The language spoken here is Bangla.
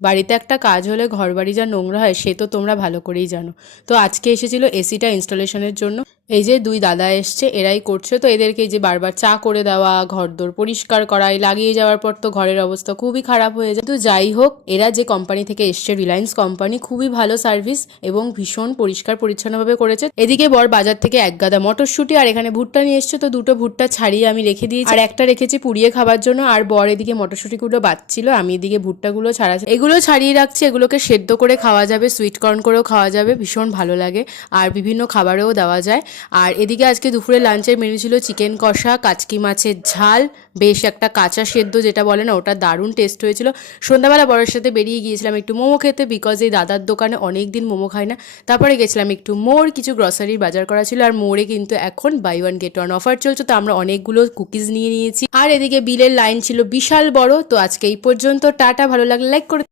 বাড়িতে একটা কাজ হলে ঘরবাড়ি যা নোংরা হয় সে তো তোমরা ভালো করেই জানো। তো আজকে এসেছিল এসিটা ইনস্টলেশনের জন্য। এই যে দুই দাদা এসছে, এরাই করছে। তো এদেরকে এই যে বারবার চা করে দেওয়া, ঘরদোর পরিষ্কার করা, এই লাগিয়ে যাওয়ার পর তো ঘরের অবস্থা খুবই খারাপ হয়ে যায়। তো যাই হোক, এরা যে কোম্পানি থেকে এসছে, রিলায়েন্স কোম্পানি, খুবই ভালো সার্ভিস এবং ভীষণ পরিষ্কার পরিচ্ছন্নভাবে করেছে। এদিকে বর বাজার থেকে এক গাদা মটরশুঁটি আর এখানে ভুট্টা নিয়ে এসছে। তো দুটো ভুট্টা ছাড়িয়ে আমি রেখে দিয়েছি, আর একটা রেখেছি পুড়িয়ে খাবার জন্য। আর বর এদিকে মটরশুঁটিগুলো বাচ্ছিল, আমি এদিকে ভুট্টাগুলো ছাড়া এগুলো ছাড়িয়ে রাখছি। এগুলোকে সেদ্ধ করে খাওয়া যাবে, সুইট কর্ন করেও খাওয়া যাবে, ভীষণ ভালো লাগে আর বিভিন্ন খাবারেও দেওয়া যায়। আর এদিকে আজকে দুপুরে লাঞ্চের মেনু ছিল চিকেন কষা, কাচকি মাছের ঝাল, বেশ একটা কাঁচা সেদ্ধ যেটা বলে না, ওটা দারুণ টেস্ট হয়েছিল। সন্ধ্যাবেলা বরের সাথে বেরিয়ে গিয়েছিলাম একটু মোমো খেতে, বিকজ এই দাদার দোকানে অনেক দিন মোমো খাই না। তারপরে গেছিলাম একটু মোড়, কিছু গ্রসারির বাজার করা ছিল। আর মোড়ে কিন্তু এখন buy one get one offer চলছে, তো আমরা অনেকগুলো কুকিজ নিয়ে নিয়েছি। আর এদিকে বিলের লাইন ছিল বিশাল বড়। তো আজকে এই পর্যন্ত, টাটা। ভালো লাগলে লাইক করে